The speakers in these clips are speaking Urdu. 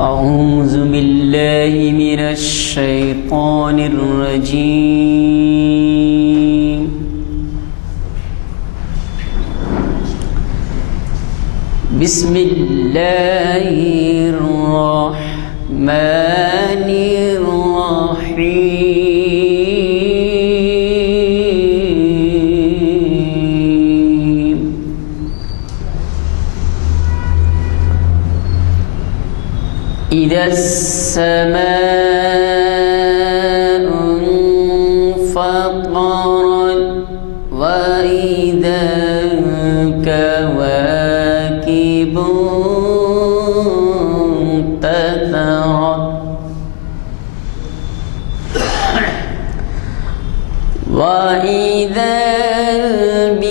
أعوذ بالله من الشيطان الرجيم. بسم الله الرحمن الرحيم. إذا السماء انفطرت وإذا الكواكب انتثرت وإذا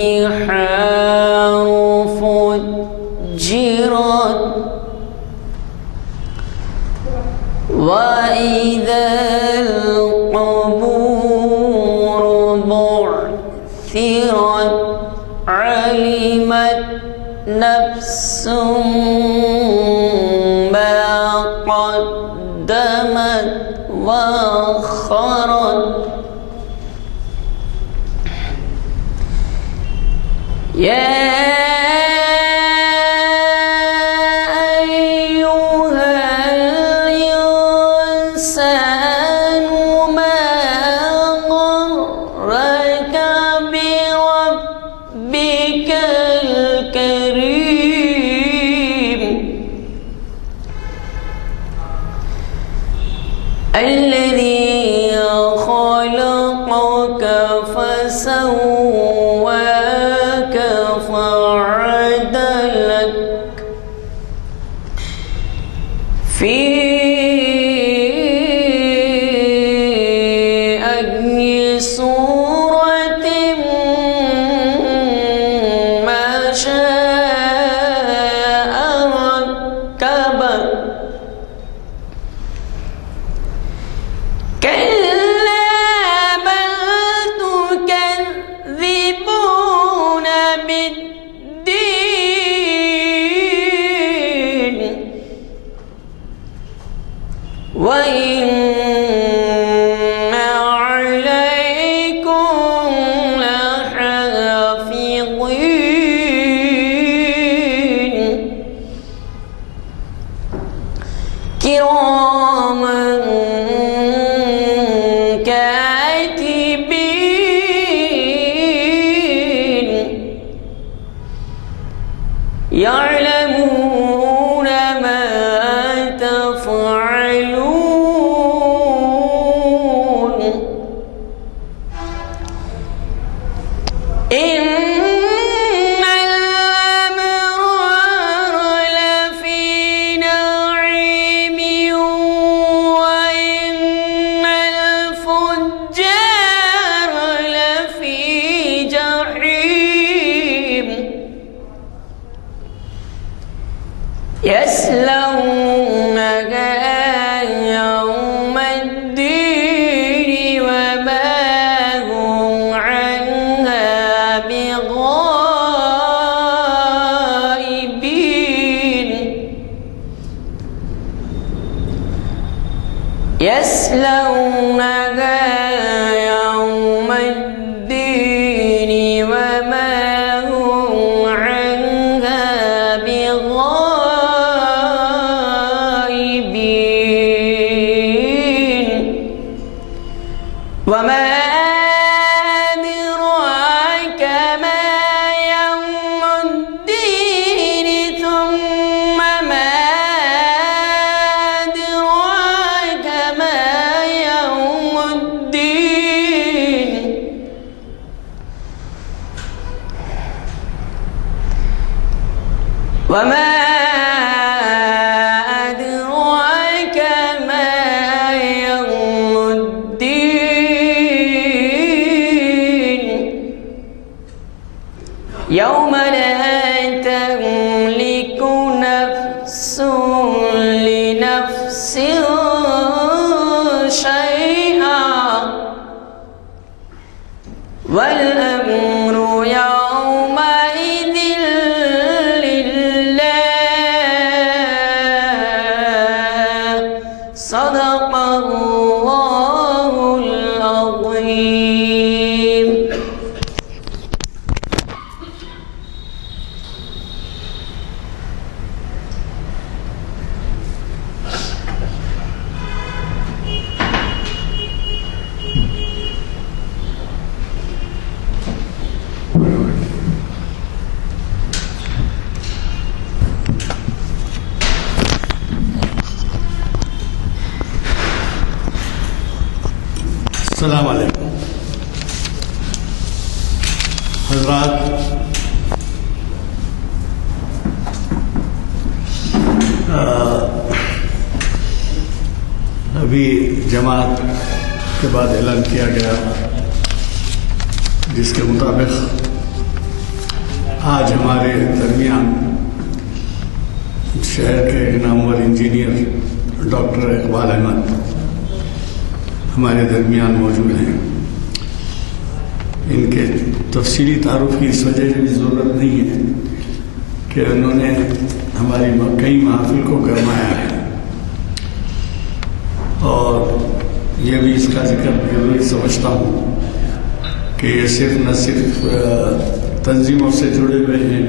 البحار فجرت وإذا القبور بعثرت علمت نفس ما قدمت وأخرت. الذي خلقك فسواك فعدلك في أي صورة ما شاء ركبك. كلا بل تكذبون بالدين وإن عليكم لحافظين كراما كاتبين يعلمون ما تفعلون. إن الأبرار لفي نعيم وإن الفجار لفي جحيم يصلونها يوم الدين وما هم عنها بغائبين. يصلونها يوم الدين وما هم عنها بغائبين. وما أدراك ما يوم الدين ثم ما أدراك ما يوم الدين. وما أدراك ما يوم الدين. يوم لا تملك نفس لنفس شيئا والأمر يومئذ لله حضرات، ابھی جماعت کے بعد اعلان کیا گیا جس کے مطابق آج ہمارے درمیان شہر کے ایک نامور انجینئر ڈاکٹر اقبال احمد ہمارے درمیان موجود ہیں۔ ان کے تفصیلی تعارف کی اس وجہ سے بھی ضرورت نہیں ہے کہ انہوں نے ہماری کئی محافل کو گرمایا ہے، اور یہ بھی اس کا ذکر ضروری سمجھتا ہوں کہ یہ نہ صرف تنظیموں سے جڑے ہوئے ہیں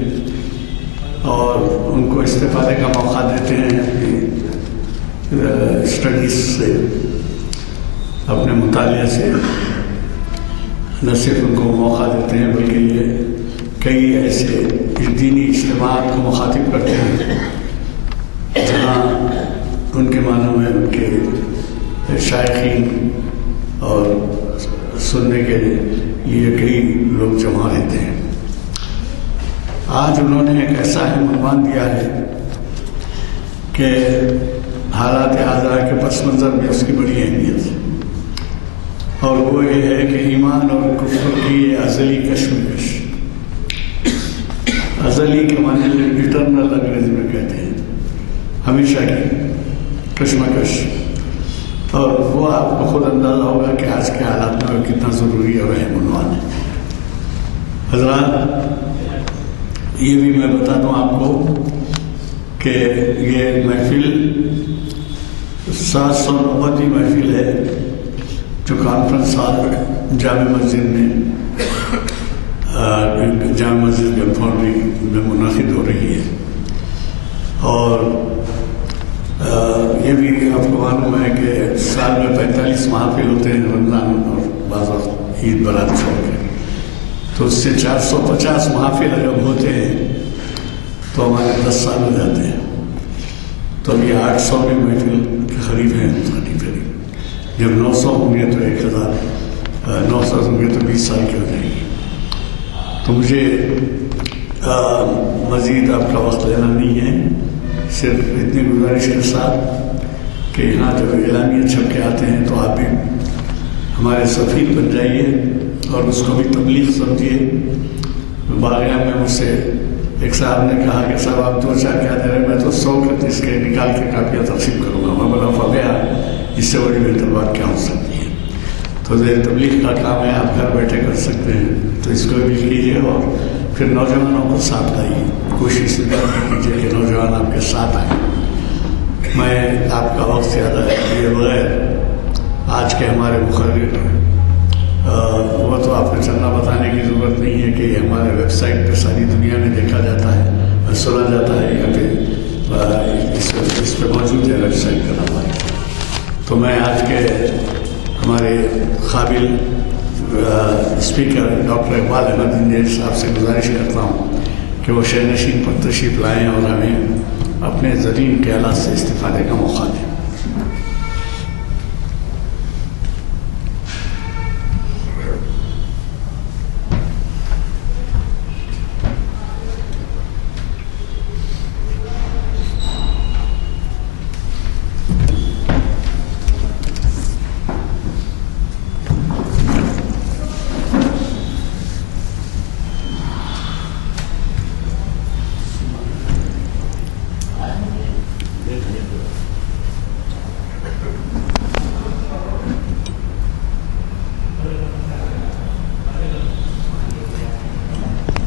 اور ان کو استفادے کا موقع دیتے ہیں اپنی اسٹڈیز سے، اپنے مطالعے سے، نہ صرف ان کو موقع دیتے ہیں بلکہ یہ کئی ایسے دینی اجتماعات کو مخاطب کرتے ہیں جہاں ان کے معنوں میں ان کے شائقین اور سننے کے لیے کئی لوگ جمع رہتے ہیں۔ آج انہوں نے ایک ایسا اہم عنوان دیا ہے کہ حالات حاضرہ کے پس منظر میں اس کی بڑی اہمیت ہے، اور وہ یہ ہے کہ ایمان اور کفر کی یہ ازلی کشمکش۔ ازلی کے معنی اٹرنل انگریزی میں کہتے ہیں، ہمیشہ کی کشمکش، اور وہ آپ کو خود اندازہ ہوگا کہ آج کے حالات میں وہ کتنا ضروری اور اہم عنوان ہے۔ حضرات، یہ بھی میں بتا دوں آپ کو کہ یہ محفل 790 محفل ہے جو کانفرنس ہال جامع مسجد میں جامع مسجد گنفاؤنڈری میں منعقد ہو رہی ہے، اور یہ بھی آپ کو معلوم ہے کہ سال میں 45 محافل ہوتے ہیں، رمضان اور بعض وقت عید برات چھوڑ کے، تو اس سے 450 محافل اگر ہوتے ہیں تو ہمارے 10 سال ہو جاتے ہیں، تو اب یہ 800 بھی محفل کے قریب ہیں قریب۔ جب 900 ہوں گے تو 1000، 900 ہوں گے تو 20 سال کی ہو جائیں گی۔ تو مجھے مزید آپ کا وقت لینا نہیں ہے، صرف اتنی گزارش کے ساتھ کہ یہاں جب اعلامیہ چھپ کے آتے ہیں تو آپ بھی ہمارے سفیر بن جائیے اور اس کو بھی تبلیغ سمجھیے۔ باغیہ میں مجھ سے ایک صاحب نے کہا کہ صاحب آپ 2-4 کیا دے رہے ہیں، میں تو 100 اس کے نکال کے کاپیاں تقسیم کروں گا۔ میں بولا فبیا، اس سے بڑی بہتر بات کیا ہو سکتی ہے؟ تو زیر تبلیغ کا کام ہے، آپ گھر بیٹھے کر سکتے ہیں، تو اس کو بھی کیجیے اور پھر نوجوانوں کو ساتھ لائیے، کوشش کیجیے کہ نوجوان آپ کے ساتھ آئیں۔ میں آپ کا وقت زیادہ لیے بغیر آج کے ہمارے مقرر، وہ تو آپ کو چلنا بتانے کی ضرورت نہیں ہے کہ یہ ہمارے ویب سائٹ پہ ساری دنیا میں دیکھا جاتا ہے، سنا جاتا ہے، یا پھر اس پہ موجود ہے ویب سائٹ کا نام ہے۔ تو میں آج کے ہمارے قابل speaker doctor Iqbal Ahmed engineer sahab سے گزارش کرتا ہوں کہ وہ شہر نشین پر تشریف لائیں اور ہمیں اپنے زرین کے آلات سے استفادے کا موقع دیں۔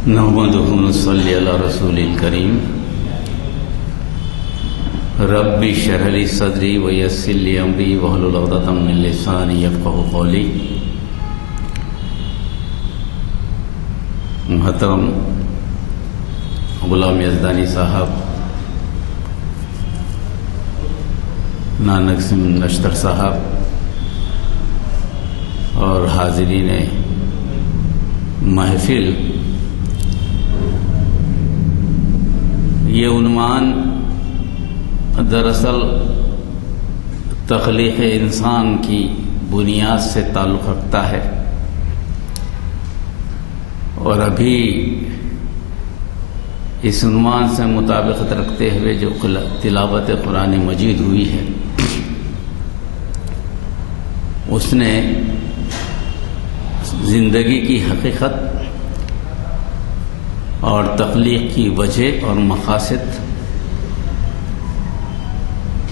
نحمدہ ونصلی علی رسول الکریم۔ رب اشرح لی صدری ویسر لی امری واحلل عقدۃ من لسانی یفقہوا قولی۔ محترم غلام یزدانی صاحب، نانک سنگھ نشتر صاحب اور حاضرین محفل، یہ عنوان دراصل تخلیق انسان کی بنیاد سے تعلق رکھتا ہے، اور ابھی اس عنوان سے مطابقت رکھتے ہوئے جو تلاوت قرآن مجید ہوئی ہے، اس نے زندگی کی حقیقت اور تخلیق کی وجہ اور مقاصد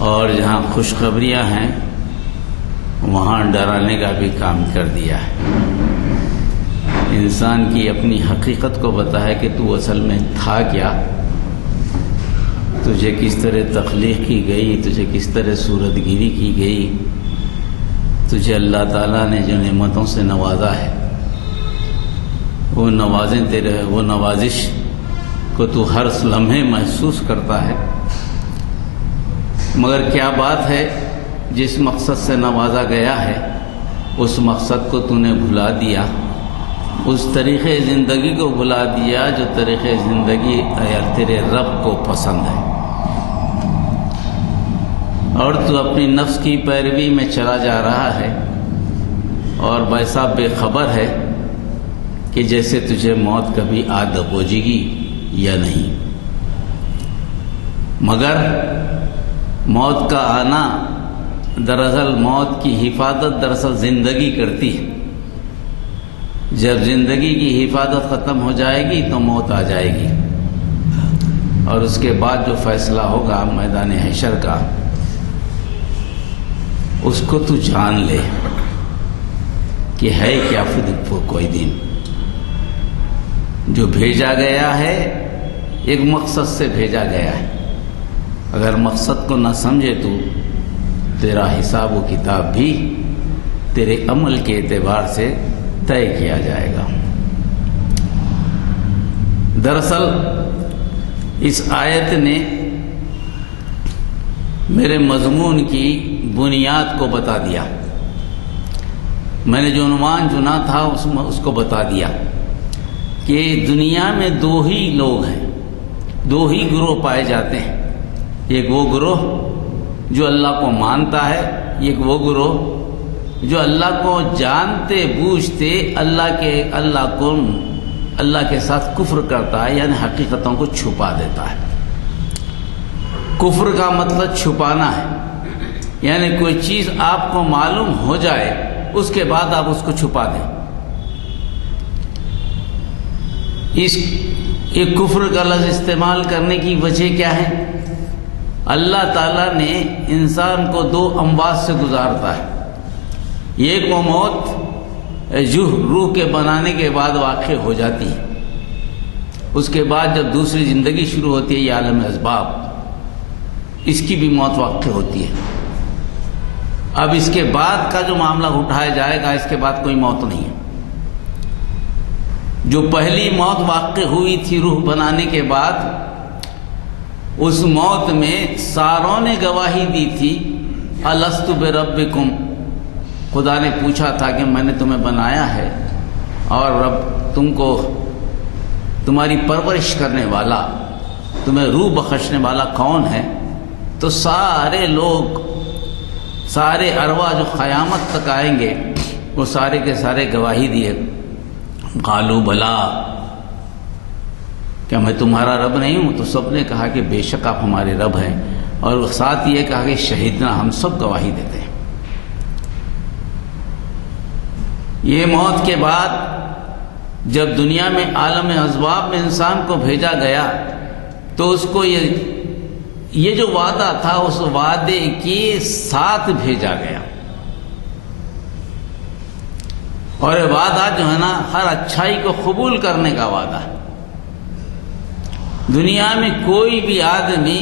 اور جہاں خوشخبریاں ہیں وہاں ڈرانے کا بھی کام کر دیا ہے۔ انسان کی اپنی حقیقت کو بتایا کہ تو اصل میں تھا کیا، تجھے کس طرح تخلیق کی گئی، تجھے کس طرح صورت گیری کی گئی، تجھے اللہ تعالیٰ نے جو نعمتوں سے نوازا ہے وہ وہ نوازش کو تو ہر لمحے محسوس کرتا ہے، مگر کیا بات ہے جس مقصد سے نوازا گیا ہے اس مقصد کو تو نے بھلا دیا، اس طریقے زندگی کو بھلا دیا جو طریقے زندگی تیرے رب کو پسند ہے، اور تو اپنی نفس کی پیروی میں چلا جا رہا ہے اور ویسا بے خبر ہے کہ جیسے تجھے موت کبھی آ دبوچے گی یا نہیں۔ مگر موت کا آنا دراصل موت کی حفاظت دراصل زندگی کرتی ہے۔ جب زندگی کی حفاظت ختم ہو جائے گی تو موت آ جائے گی، اور اس کے بعد جو فیصلہ ہوگا میدان حشر کا اس کو تو جان لے کہ ہے کیا کوئی دن جو بھیجا گیا ہے، ایک مقصد سے بھیجا گیا ہے۔ اگر مقصد کو نہ سمجھے تو تیرا حساب و کتاب بھی تیرے عمل کے اعتبار سے طے کیا جائے گا۔ دراصل اس آیت نے میرے مضمون کی بنیاد کو بتا دیا۔ میں نے جو عنوان چنا تھا اس کو بتا دیا کہ دنیا میں دو ہی لوگ ہیں، دو ہی گروہ پائے جاتے ہیں، ایک وہ گروہ جو اللہ کو مانتا ہے، ایک وہ گروہ جو اللہ کو جانتے بوجھتے اللہ کے ساتھ کفر کرتا ہے، یعنی حقیقتوں کو چھپا دیتا ہے۔ کفر کا مطلب چھپانا ہے، یعنی کوئی چیز آپ کو معلوم ہو جائے اس کے بعد آپ اس کو چھپا دیں۔ یہ کفر کا لفظ استعمال کرنے کی وجہ کیا ہے؟ اللہ تعالیٰ نے انسان کو دو اموات سے گزارتا ہے، ایک وہ موت جو روح کے بنانے کے بعد واقع ہو جاتی ہے، اس کے بعد جب دوسری زندگی شروع ہوتی ہے یہ عالم اسباب، اس کی بھی موت واقع ہوتی ہے۔ اب اس کے بعد کا جو معاملہ اٹھایا جائے گا، اس کے بعد کوئی موت نہیں ہے۔ جو پہلی موت واقع ہوئی تھی روح بنانے کے بعد، اس موت میں ساروں نے گواہی دی تھی، الست بربکم، خدا نے پوچھا تھا کہ میں نے تمہیں بنایا ہے اور رب تم کو تمہاری پرورش کرنے والا، تمہیں روح بخشنے والا کون ہے؟ تو سارے لوگ، سارے ارواح جو قیامت تک آئیں گے وہ سارے کے سارے گواہی دیے، قالوا بلا، کیا میں تمہارا رب نہیں ہوں؟ تو سب نے کہا کہ بے شک آپ ہمارے رب ہیں، اور ساتھ یہ کہا کہ شہیدنا، ہم سب گواہی دیتے ہیں۔ یہ موت کے بعد جب دنیا میں عالم اسباب میں انسان کو بھیجا گیا تو اس کو یہ جو وعدہ تھا اس وعدے کے ساتھ بھیجا گیا، اور یہ وعدہ جو ہے نا ہر اچھائی کو قبول کرنے کا وعدہ ہے۔ دنیا میں کوئی بھی آدمی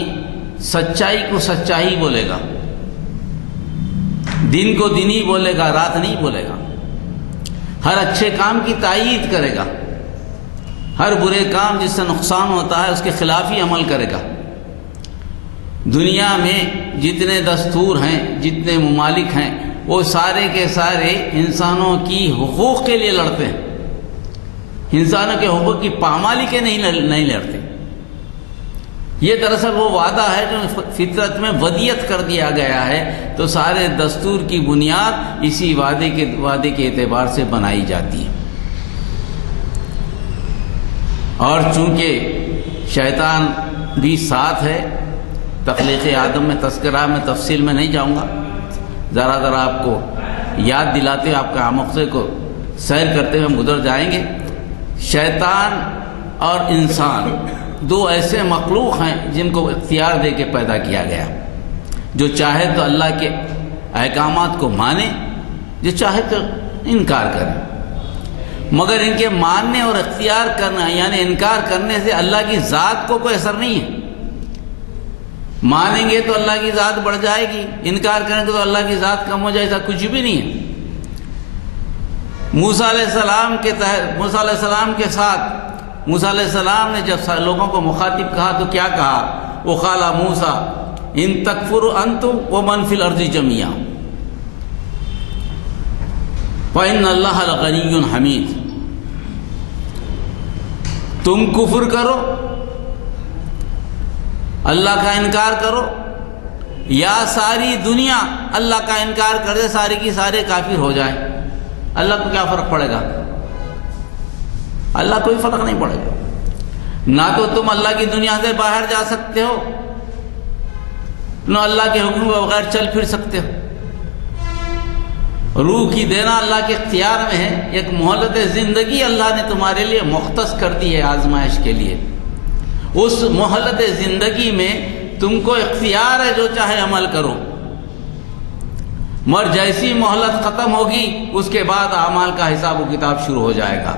سچائی کو سچائی بولے گا، دن کو دن ہی بولے گا، رات نہیں بولے گا، ہر اچھے کام کی تائید کرے گا، ہر برے کام جس سے نقصان ہوتا ہے اس کے خلاف ہی عمل کرے گا۔ دنیا میں جتنے دستور ہیں، جتنے ممالک ہیں، وہ سارے کے سارے انسانوں کی حقوق کے لیے لڑتے ہیں، انسانوں کے حقوق کی پامالی کے نہیں لڑتے۔ یہ دراصل وہ وعدہ ہے جو فطرت میں ودیت کر دیا گیا ہے، تو سارے دستور کی بنیاد اسی وعدے کے اعتبار سے بنائی جاتی ہے۔ اور چونکہ شیطان بھی ساتھ ہے، تخلیق آدم میں تذکرہ میں تفصیل میں نہیں جاؤں گا، ذرا آپ کو یاد دلاتے ہوئے آپ کا مقصد کو سیر کرتے ہوئے ہم گزر جائیں گے۔ شیطان اور انسان دو ایسے مخلوق ہیں جن کو اختیار دے کے پیدا کیا گیا، جو چاہے تو اللہ کے احکامات کو مانے، جو چاہے تو انکار کرے، مگر ان کے ماننے اور اختیار کرنا یعنی انکار کرنے سے اللہ کی ذات کو کوئی اثر نہیں ہے۔ مانیں گے تو اللہ کی ذات بڑھ جائے گی، انکار کریں گے تو اللہ کی ذات کم ہو جائے، ایسا کچھ بھی نہیں ہے۔ موسیٰ علیہ السلام کے ساتھ موسیٰ علیہ السلام نے جب لوگوں کو مخاطب کہا تو کیا کہا؟ وقال موسیٰ ان تکفروا انتم ومن فی الارض جميعا فإن اللہ لغنی حمید۔ تم کفر کرو، اللہ کا انکار کرو، یا ساری دنیا اللہ کا انکار کر دے، سارے کی سارے کافر ہو جائیں، اللہ کو کیا فرق پڑے گا؟ اللہ کوئی فرق نہیں پڑے گا۔ نہ تو تم اللہ کی دنیا سے باہر جا سکتے ہو، نہ اللہ کے حکم کے بغیر چل پھر سکتے ہو۔ روح کی دینا اللہ کے اختیار میں ہے، ایک مہلت زندگی اللہ نے تمہارے لیے مختص کر دی ہے آزمائش کے لیے۔ اس مہلت زندگی میں تم کو اختیار ہے، جو چاہے عمل کرو، مگر جیسی مہلت ختم ہوگی اس کے بعد اعمال کا حساب و کتاب شروع ہو جائے گا،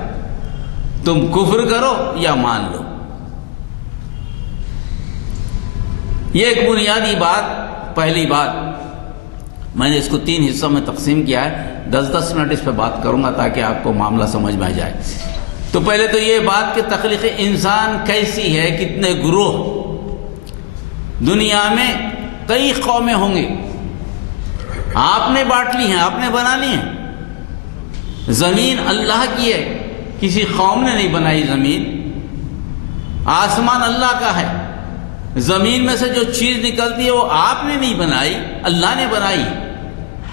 تم کفر کرو یا مان لو۔ یہ ایک بنیادی بات، پہلی بات میں نے اس کو 3 حصوں میں تقسیم کیا ہے، 10 منٹ اس پہ بات کروں گا تاکہ آپ کو معاملہ سمجھ میں آ جائے۔ تو پہلے تو یہ بات کہ تخلیق انسان کیسی ہے، کتنے گروہ دنیا میں، کئی قومیں ہوں گی، آپ نے بانٹ لی ہیں، آپ نے بنا لی ہیں۔ زمین اللہ کی ہے، کسی قوم نے نہیں بنائی زمین۔ آسمان اللہ کا ہے، زمین میں سے جو چیز نکلتی ہے وہ آپ نے نہیں بنائی، اللہ نے بنائی۔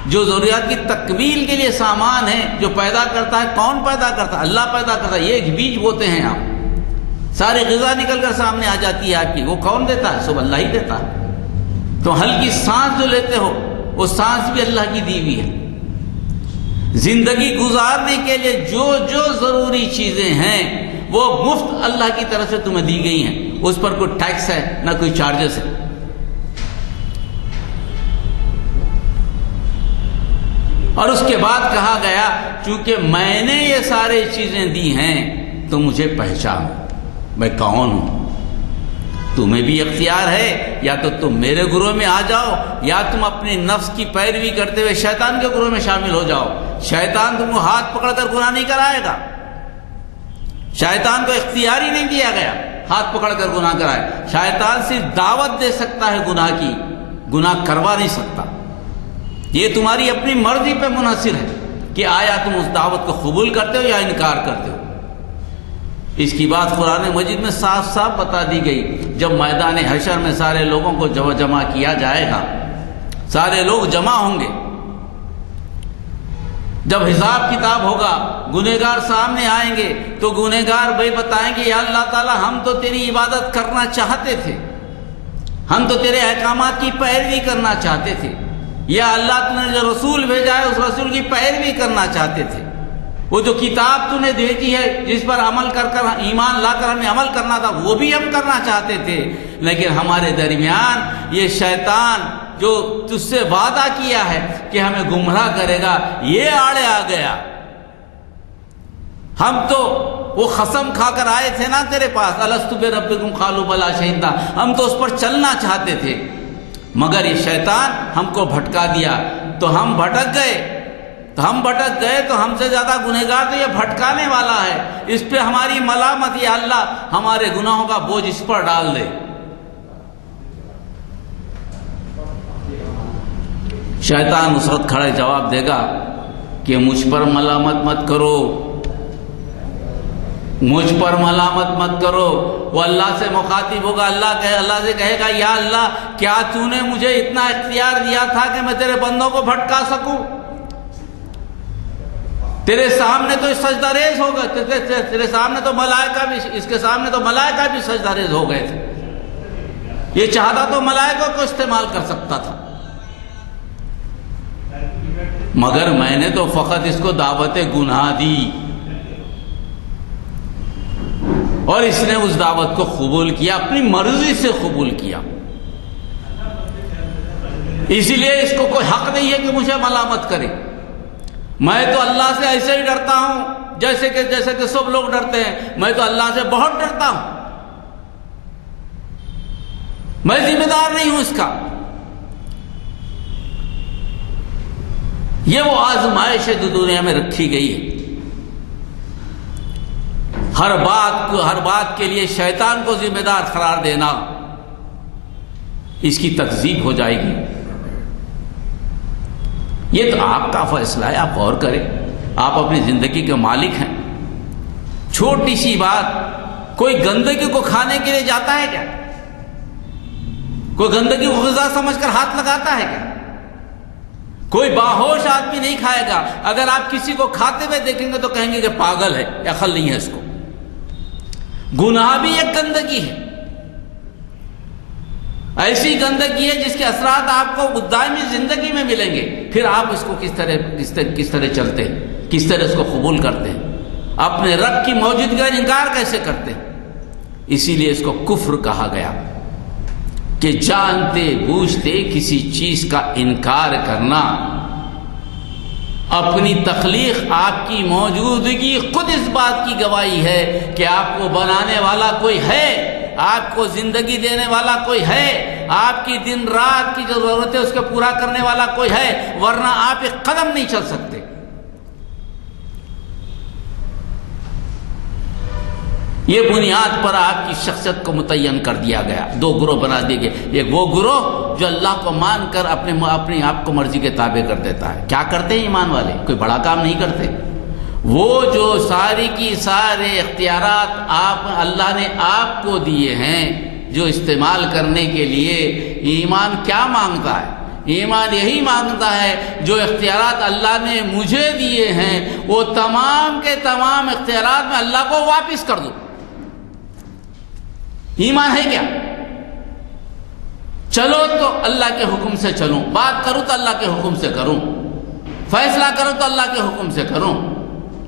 جو ضروریات کی تکمیل کے لیے سامان ہے، جو پیدا کرتا ہے، کون پیدا کرتا ہے؟ اللہ پیدا کرتا ہے۔ یہ ایک بیج بوتے ہیں آپ، ساری غذا نکل کر سامنے آ جاتی ہے آپ کی، وہ کون دیتا ہے؟ سب اللہ ہی دیتا ہے۔ تو ہلکی سانس جو لیتے ہو وہ سانس بھی اللہ کی دی ہوئی ہے۔ زندگی گزارنے کے لیے جو جو ضروری چیزیں ہیں وہ مفت اللہ کی طرف سے تمہیں دی گئی ہیں، اس پر کوئی ٹیکس ہے نہ کوئی چارجز ہے۔ اور اس کے بعد کہا گیا چونکہ میں نے یہ سارے چیزیں دی ہیں تو مجھے پہچانو، میں کون ہوں۔ تمہیں بھی اختیار ہے، یا تو تم میرے گروہ میں آ جاؤ، یا تم اپنی نفس کی پیروی کرتے ہوئے شیطان کے گروہ میں شامل ہو جاؤ۔ شیطان تم کو ہاتھ پکڑ کر گناہ نہیں کرائے گا، شیطان کو اختیار ہی نہیں دیا گیا ہاتھ پکڑ کر گناہ کرائے۔ شیطان صرف دعوت دے سکتا ہے گناہ کی، گناہ کروا نہیں سکتا۔ یہ تمہاری اپنی مرضی پہ منحصر ہے کہ آیا تم اس دعوت کو قبول کرتے ہو یا انکار کرتے ہو۔ اس کی بات قرآن مجید میں صاف صاف بتا دی گئی۔ جب میدان حشر میں سارے لوگوں کو جمع کیا جائے گا، سارے لوگ جمع ہوں گے، جب حساب کتاب ہوگا، گنہگار سامنے آئیں گے تو گنہگار بھائی بتائیں گے یا اللہ تعالی ہم تو تیری عبادت کرنا چاہتے تھے، ہم تو تیرے احکامات کی پیروی کرنا چاہتے تھے، یا اللہ تو نے جو رسول بھیجا ہے اس رسول کی پیروی کرنا چاہتے تھے، وہ جو کتاب تو نے بھیجی ہے جس پر عمل کر ایمان لا کر ہمیں عمل کرنا تھا وہ بھی ہم کرنا چاہتے تھے، لیکن ہمارے درمیان یہ شیطان جو تجھ سے وعدہ کیا ہے کہ ہمیں گمراہ کرے گا یہ آڑے آ گیا۔ ہم تو وہ قسم کھا کر آئے تھے نا تیرے پاس، الستو بربکم قالوا بلی شہدنا، ہم تو اس پر چلنا چاہتے تھے، مگر یہ شیطان ہم کو بھٹکا دیا تو ہم بھٹک گئے۔ تو ہم سے زیادہ گنہگار تو یہ بھٹکانے والا ہے، اس پہ ہماری ملامت، یا اللہ ہمارے گناہوں کا بوجھ اس پر ڈال دے۔ شیطان اس وقت کھڑے جواب دے گا کہ مجھ پر ملامت مت کرو، مجھ پر ملامت مت کرو۔ وہ اللہ سے مخاطب ہوگا، اللہ سے کہے گا یا اللہ کیا تو نے مجھے اتنا اختیار دیا تھا کہ میں تیرے بندوں کو بھٹکا سکوں؟ تیرے سامنے تو سجدہ ریز ہو گئے، تیرے سامنے تو ملائکہ بھی، اس کے سامنے تو ملائکہ بھی سجدہ ریز ہو گئے تھے. یہ چاہتا تو ملائکوں کو استعمال کر سکتا تھا، مگر میں نے تو فقط اس کو دعوت گناہ دی، اور اس نے اس دعوت کو قبول کیا، اپنی مرضی سے قبول کیا. اسی لیے اس کو کوئی حق نہیں ہے کہ مجھے ملامت کرے. میں تو اللہ سے ایسے ہی ڈرتا ہوں جیسے کہ سب لوگ ڈرتے ہیں. میں تو اللہ سے بہت ڈرتا ہوں، میں ذمہ دار نہیں ہوں اس کا. یہ وہ آزمائش ہے جو دنیا میں رکھی گئی ہے. ہر بات کے لیے شیطان کو ذمہ دار قرار دینا، اس کی تکذیب ہو جائے گی. یہ تو آپ کا فیصلہ ہے، آپ غور کریں. آپ اپنی زندگی کے مالک ہیں. چھوٹی سی بات، کوئی گندگی کو کھانے کے لیے جاتا ہے کیا؟ کوئی گندگی کو غذا سمجھ کر ہاتھ لگاتا ہے کیا؟ کوئی باہوش آدمی نہیں کھائے گا. اگر آپ کسی کو کھاتے ہوئے دیکھیں گے تو کہیں گے کہ پاگل ہے، عقل نہیں ہے اس کو. گناہ بھی ایک گندگی ہے، ایسی گندگی ہے جس کے اثرات آپ کو دائمی زندگی میں ملیں گے. پھر آپ اس کو کس طرح چلتے ہیں، کس طرح اس کو قبول کرتے ہیں، اپنے رب کی موجودگی کا انکار کیسے کرتے ہیں. اسی لیے اس کو کفر کہا گیا کہ جانتے بوجھتے کسی چیز کا انکار کرنا. اپنی تخلیق، آپ کی موجودگی خود اس بات کی گواہی ہے کہ آپ کو بنانے والا کوئی ہے، آپ کو زندگی دینے والا کوئی ہے، آپ کی دن رات کی جو ضرورت ہے اس کو پورا کرنے والا کوئی ہے، ورنہ آپ ایک قدم نہیں چل سکتے. یہ بنیاد پر آپ کی شخصیت کو متعین کر دیا گیا. دو گروہ بنا دیے گئے. ایک وہ گروہ جو اللہ کو مان کر اپنے آپ کو مرضی کے تابع کر دیتا ہے. کیا کرتے ہیں ایمان والے؟ کوئی بڑا کام نہیں کرتے. وہ جو ساری کی سارے اختیارات اللہ نے آپ کو دیے ہیں جو استعمال کرنے کے لیے، ایمان کیا مانگتا ہے؟ ایمان یہی مانگتا ہے جو اختیارات اللہ نے مجھے دیے ہیں وہ تمام کے تمام اختیارات میں اللہ کو واپس کر دوں. ایمان ہے کیا؟ چلو تو اللہ کے حکم سے چلوں، بات کروں تو اللہ کے حکم سے کروں، فیصلہ کروں تو اللہ کے حکم سے کروں،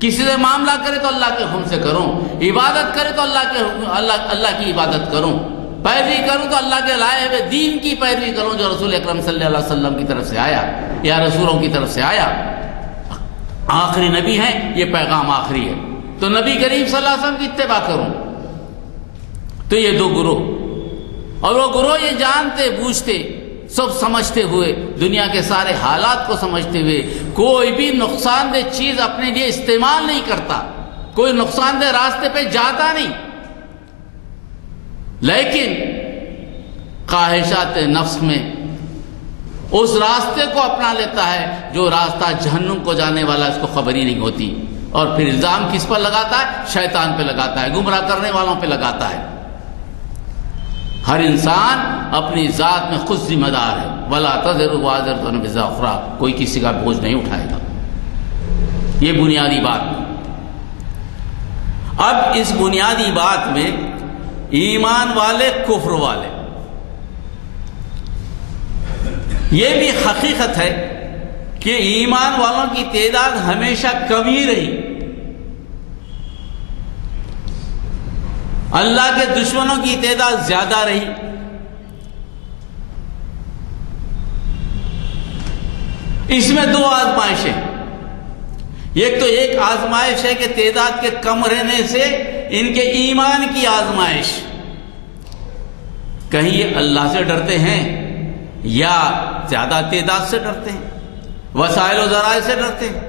کسی سے معاملہ کرے تو اللہ کے حکم سے کروں، عبادت کرے تو اللہ کی عبادت کروں، پیروی کروں تو اللہ کے لائے ہوئے دین کی پیروی کروں جو رسول اکرم صلی اللہ علیہ وسلم کی طرف سے آیا یا رسولوں کی طرف سے آیا. آخری نبی ہیں، یہ پیغام آخری ہے تو نبی کریم صلی اللہ علیہ وسلم کی اتباع کروں. تو یہ دو گروہ، اور وہ گروہ یہ جانتے بوجھتے سب سمجھتے ہوئے، دنیا کے سارے حالات کو سمجھتے ہوئے کوئی بھی نقصان دہ چیز اپنے لیے استعمال نہیں کرتا، کوئی نقصان دہ راستے پہ جاتا نہیں، لیکن خواہشات نفس میں اس راستے کو اپنا لیتا ہے جو راستہ جہنم کو جانے والا، اس کو خبر ہی نہیں ہوتی. اور پھر الزام کس پر لگاتا ہے؟ شیطان پہ لگاتا ہے، گمراہ کرنے والوں پہ لگاتا ہے. ہر انسان اپنی ذات میں خود ذمہ دار ہے. وَلَا تَزِرُ وَازِرَةٌ وِزْرَ أُخْرَىٰ، کوئی کسی کا بوجھ نہیں اٹھائے گا. یہ بنیادی بات. اب اس بنیادی بات میں ایمان والے، کفر والے، یہ بھی حقیقت ہے کہ ایمان والوں کی تعداد ہمیشہ کم ہی رہی. اللہ کے دشمنوں کی تعداد زیادہ رہی. اس میں دو آزمائشیں. ایک آزمائش ہے کہ تعداد کے کم رہنے سے ان کے ایمان کی آزمائش، کہیں یہ اللہ سے ڈرتے ہیں یا زیادہ تعداد سے ڈرتے ہیں، وسائل و ذرائع سے ڈرتے ہیں.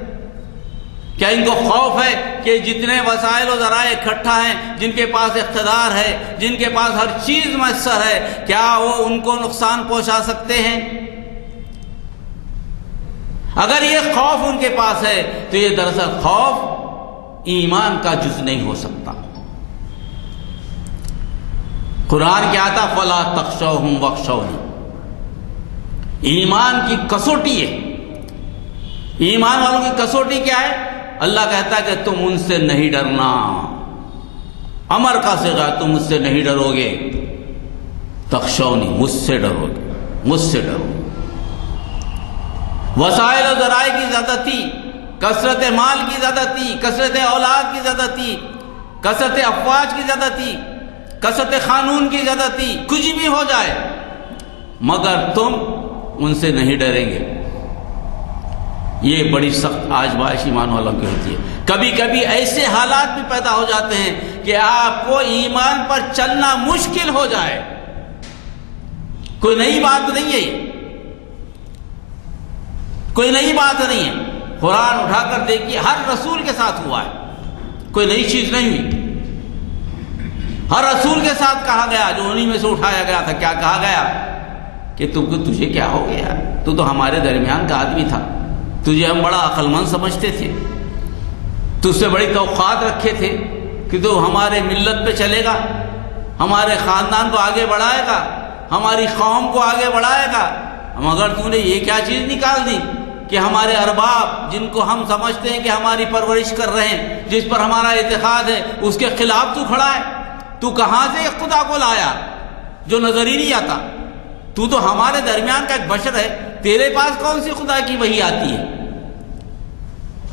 کیا ان کو خوف ہے کہ جتنے وسائل و ذرائع اکٹھا ہیں، جن کے پاس اقتدار ہے، جن کے پاس ہر چیز میسر ہے، کیا وہ ان کو نقصان پہنچا سکتے ہیں؟ اگر یہ خوف ان کے پاس ہے تو یہ دراصل خوف ایمان کا جز نہیں ہو سکتا. قرآن کیا آتا؟ فَلَا تَخْشَوْهُمْ وَاخْشَوْنِي. ایمان کی کسوٹی ہے. ایمان والوں کی کسوٹی کیا ہے؟ اللہ کہتا ہے کہ تم ان سے نہیں ڈرنا، امر کا صیغہ، تم مجھ سے نہیں ڈرو گے، تخشونی، مجھ سے ڈرو گے، مجھ سے ڈرو۔ وسائل و ذرائع کی زیادتی، کثرت مال کی زیادتی، کثرت اولاد کی زیادتی، کثرت افواج کی زیادتی، کثرت قانون کی زیادتی، کچھ بھی ہو جائے مگر تم ان سے نہیں ڈریں گے۔ یہ بڑی سخت آزمائش ایمان والوں کی ہوتی ہے۔ کبھی کبھی ایسے حالات بھی پیدا ہو جاتے ہیں کہ آپ کو ایمان پر چلنا مشکل ہو جائے۔ کوئی نئی بات نہیں ہے، کوئی نئی بات نہیں ہے۔ قرآن اٹھا کر دیکھیے، ہر رسول کے ساتھ ہوا ہے، کوئی نئی چیز نہیں ہوئی۔ ہر رسول کے ساتھ کہا گیا، جو انہی میں سے اٹھایا گیا تھا، کیا کہا گیا کہ تجھے کیا ہو گیا، تو ہمارے درمیان کا آدمی تھا، تجھے ہم بڑا عقل مند سمجھتے تھے، تجھ سے بڑی توقعات رکھے تھے کہ تو ہمارے ملت پہ چلے گا، ہمارے خاندان کو آگے بڑھائے گا، ہماری قوم کو آگے بڑھائے گا، مگر تو نے یہ کیا چیز نکال دی کہ ہمارے ارباب جن کو ہم سمجھتے ہیں کہ ہماری پرورش کر رہے ہیں، جس پر ہمارا اعتقاد ہے، اس کے خلاف تو کھڑا ہے۔ تو کہاں سے ایک خدا کو لایا جو نظر ہی نہیں آتا؟ تو ہمارے درمیان کا ایک بشر ہے، تیرے پاس کون سی خدا کی وحی آتی ہے؟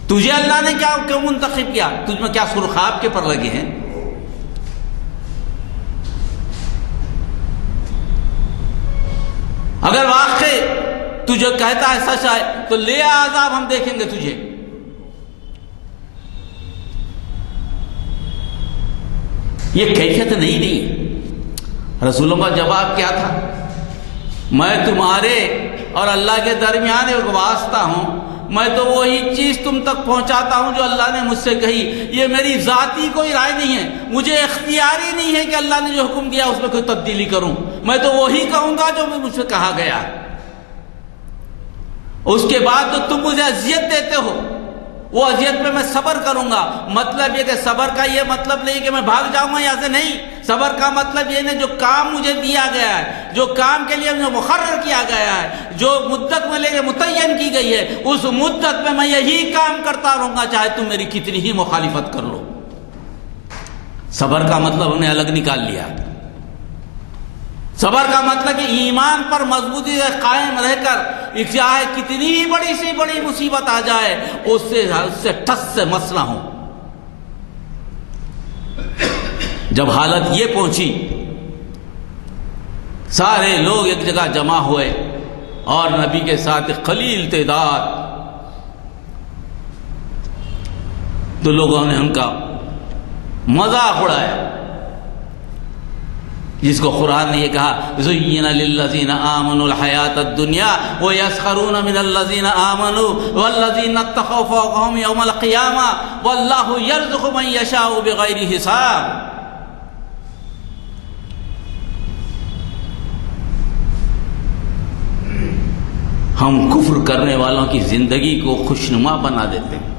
تجھے اللہ نے کیوں منتخب کیا؟ تجھ میں کیا سرخاب کے پر لگے ہیں؟ اگر واقعی تجھے کہتا ہے سچ ہے تو لے عذاب، ہم دیکھیں گے تجھے۔ یہ کیفیت نہیں۔ رسولوں کا جواب کیا تھا؟ میں تمہارے اور اللہ کے درمیان ایک واسطہ ہوں، میں تو وہی چیز تم تک پہنچاتا ہوں جو اللہ نے مجھ سے کہی۔ یہ میری ذاتی کوئی رائے نہیں ہے، مجھے اختیاری نہیں ہے کہ اللہ نے جو حکم دیا اس میں کوئی تبدیلی کروں، میں تو وہی کہوں گا جو مجھ سے کہا گیا۔ اس کے بعد تو تم مجھے اذیت دیتے ہو، وہ اذیت پہ میں صبر کروں گا۔ مطلب یہ کہ صبر کا یہ مطلب نہیں کہ میں بھاگ جاؤں گا یہاں سے، نہیں۔ صبر کا مطلب یہ نہیں، جو کام مجھے دیا گیا ہے، جو کام کے لیے مجھے مقرر کیا گیا ہے، جو مدت میں لے کے متعین کی گئی ہے، اس مدت میں یہی کام کرتا رہوں گا، چاہے تم میری کتنی ہی مخالفت کر لو۔ صبر کا مطلب ہم نے الگ نکال لیا۔ صبر کا مطلب کہ ایمان پر مضبوطی سے قائم رہ کر چاہے کتنی ہی بڑی سے بڑی مصیبت آ جائے اس سے ٹس سے مس نہ ہو۔ جب حالت یہ پہنچی، سارے لوگ ایک جگہ جمع ہوئے اور نبی کے ساتھ قلیل تعداد، تو لوگوں نے ان کا مذاق اڑایا، جس کو قرآن نے یہ کہا زُيِّنَ لِلَّذِينَ آمَنُوا الْحَيَاةَ الدُّنْيَا وَيَسْخَرُونَ مِنَ الَّذِينَ آمَنُوا وَالَّذِينَ اتَّقَوْا فَوْقَهُمْ يَوْمَ الْقِيَامَةِ وَاللَّهُ يَرْزُقُ مَن يَشَاءُ بِغَيْرِ حساب۔ ہم کفر کرنے والوں کی زندگی کو خوشنما بنا دیتے ہیں،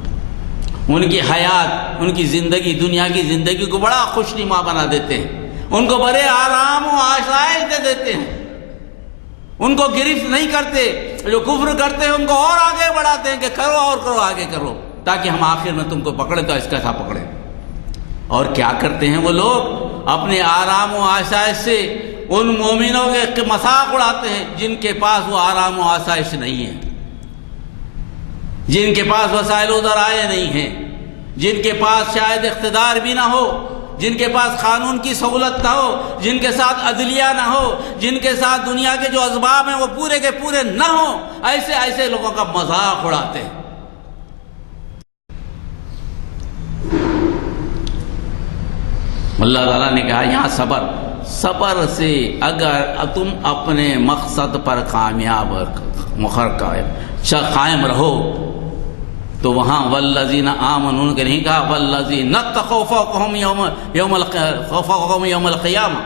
ان کی حیات، ان کی زندگی، دنیا کی زندگی کو بڑا خوشنما بنا دیتے ہیں، ان کو بڑے آرام و آسائش دے دیتے ہیں، ان کو گرفت نہیں کرتے۔ جو کفر کرتے ہیں ان کو اور آگے بڑھاتے ہیں کہ کرو اور کرو، آگے کرو، تاکہ ہم آخر میں تم کو پکڑیں تو اس کا ایسا پکڑیں۔ اور کیا کرتے ہیں وہ لوگ؟ اپنے آرام و آسائش سے ان مومنوں کے مذاق اڑاتے ہیں جن کے پاس وہ آرام و آسائش نہیں ہے، جن کے پاس وسائل و ذرائع نہیں ہیں، جن کے پاس شاید اقتدار بھی نہ ہو، جن کے پاس قانون کی سہولت نہ ہو، جن کے ساتھ عدلیہ نہ ہو، جن کے ساتھ دنیا کے جو اسباب ہیں وہ پورے کے پورے نہ ہوں، ایسے لوگوں کا مذاق اڑاتے ہیں۔ اللہ تعالیٰ نے کہا یہاں صبر سے اگر تم اپنے مقصد پر کامیاب قائم رہو تو وہاں والذین آمنوا کے نہیں کہا والذین اتقوا فوقہم یوم القیامہ۔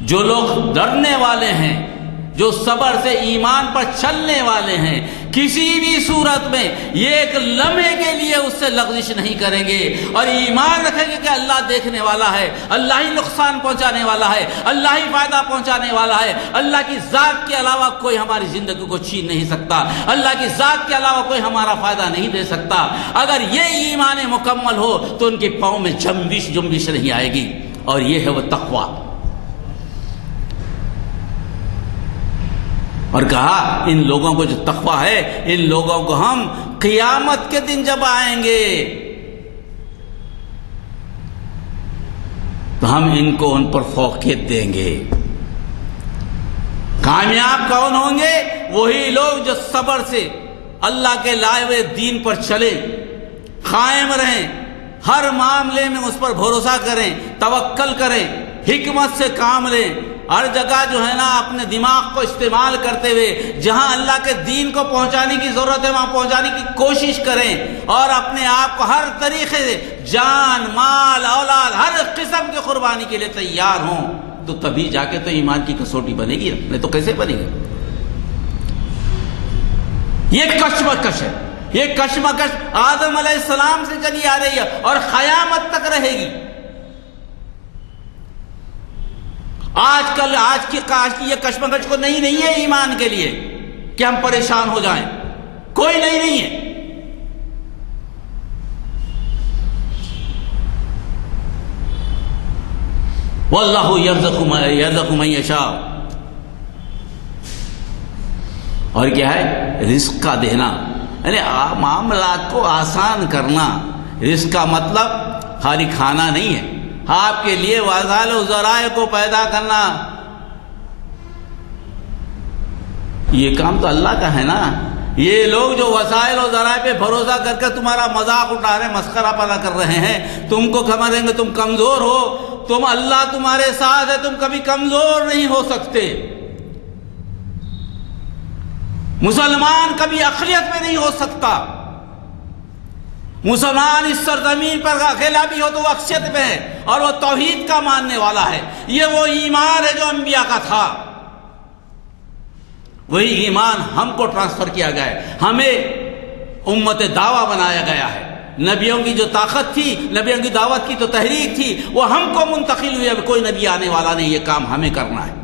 جو لوگ ڈرنے والے ہیں، جو صبر سے ایمان پر چلنے والے ہیں، کسی بھی صورت میں یہ ایک لمحے کے لیے اس سے لغزش نہیں کریں گے، اور ایمان رکھیں گے کہ اللہ دیکھنے والا ہے، اللہ ہی نقصان پہنچانے والا ہے، اللہ ہی فائدہ پہنچانے والا ہے، اللہ کی ذات کے علاوہ کوئی ہماری زندگی کو چھین نہیں سکتا، اللہ کی ذات کے علاوہ کوئی ہمارا فائدہ نہیں دے سکتا۔ اگر یہ ایمان مکمل ہو تو ان کے پاؤں میں جنبش نہیں آئے گی، اور یہ ہے وہ تقویٰ۔ اور کہا ان لوگوں کو جو تقویٰ ہے، ان لوگوں کو ہم قیامت کے دن جب آئیں گے تو ہم ان کو ان پر فوقیت دیں گے۔ کامیاب کون ہوں گے؟ وہی لوگ جو صبر سے اللہ کے لائے ہوئے دین پر چلیں، قائم رہیں، ہر معاملے میں اس پر بھروسہ کریں، توکل کریں، حکمت سے کام لیں، ہر جگہ جو ہے نا اپنے دماغ کو استعمال کرتے ہوئے جہاں اللہ کے دین کو پہنچانے کی ضرورت ہے وہاں پہنچانے کی کوشش کریں، اور اپنے آپ کو ہر طریقے سے جان، مال، اولاد، ہر قسم کی قربانی کے لیے تیار ہوں، تو تبھی جا کے تو ایمان کی کسوٹی بنے گی، نہیں تو کیسے بنے گی؟ یہ کشمکش ہے، یہ کشمکش آدم علیہ السلام سے چلی آ رہی ہے اور قیامت تک رہے گی۔ آج کی یہ کشمکش کو نہیں ہے ایمان کے لیے کہ ہم پریشان ہو جائیں، کوئی نہیں ہے۔ واللہ یرزق من یشاء، اور کیا ہے؟ رزق کا دینا، یعنی معاملات کو آسان کرنا۔ رزق کا مطلب خالی کھانا نہیں ہے، آپ کے لیے وسائل و ذرائع کو پیدا کرنا، یہ کام تو اللہ کا ہے نا۔ یہ لوگ جو وسائل و ذرائع پہ بھروسہ کر کے تمہارا مذاق اٹھا رہے ہیں، مسخرہ پنا کر رہے ہیں، تم کو سمجھیں گے تم کمزور ہو، تم اللہ تمہارے ساتھ ہے، تم کبھی کمزور نہیں ہو سکتے۔ مسلمان کبھی اقلیت میں نہیں ہو سکتا، مسلمان اس سرزمین پر اکیلا بھی ہو تو وہ اکثریت میں ہے، اور وہ توحید کا ماننے والا ہے۔ یہ وہ ایمان ہے جو انبیاء کا تھا، وہی ایمان ہم کو ٹرانسفر کیا گیا ہے، ہمیں امت دعویٰ بنایا گیا ہے۔ نبیوں کی جو طاقت تھی، نبیوں کی دعوت کی تو تحریک تھی، وہ ہم کو منتقل ہوئی ہے، کوئی نبی آنے والا نہیں، یہ کام ہمیں کرنا ہے۔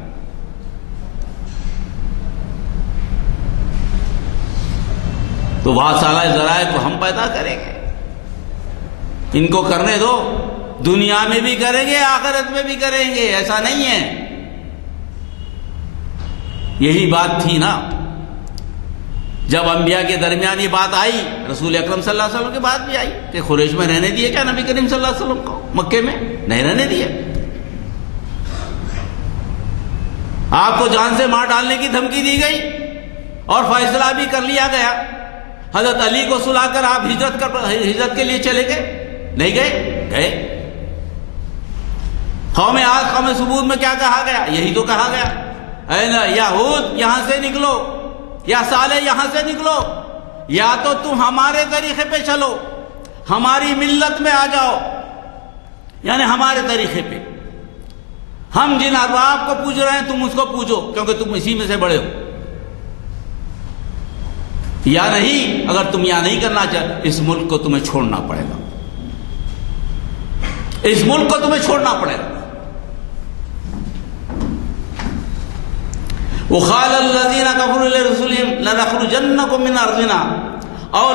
تو وسائل ذرائع کو ہم پیدا کریں گے، ان کو کرنے دو، دنیا میں بھی کریں گے، آخرت میں بھی کریں گے، ایسا نہیں ہے۔ یہی بات تھی نا جب انبیاء کے درمیان یہ بات آئی، رسول اکرم صلی اللہ علیہ وسلم کی بات بھی آئی کہ قریش میں رہنے دیے کیا نبی کریم صلی اللہ علیہ وسلم کو؟ مکے میں نہیں رہنے دیے، آپ کو جان سے مار ڈالنے کی دھمکی دی گئی، اور فیصلہ بھی کر لیا گیا۔ حضرت علی کو سلا کر آپ ہجرت کے لیے چلے گئے، نہیں گئے؟ قوم عاد، قوم ثمود میں کیا کہا گیا؟ یہی تو کہا گیا، اے یا ہود یہاں سے نکلو، یا صالح یہاں سے نکلو، یا تو تم ہمارے طریقے پہ چلو، ہماری ملت میں آ جاؤ، یعنی ہمارے طریقے پہ، ہم جن ارباب کو پوج رہے ہیں تم اس کو پوجو کیونکہ تم اسی میں سے بڑے ہو، یا نہیں اگر تم یہاں نہیں کرنا چاہتے اس ملک کو تمہیں چھوڑنا پڑے گا، اس ملک کو تمہیں چھوڑنا پڑے گا۔ وقال الذين كفروا لرسلهم لنخرجنكم من ارضنا او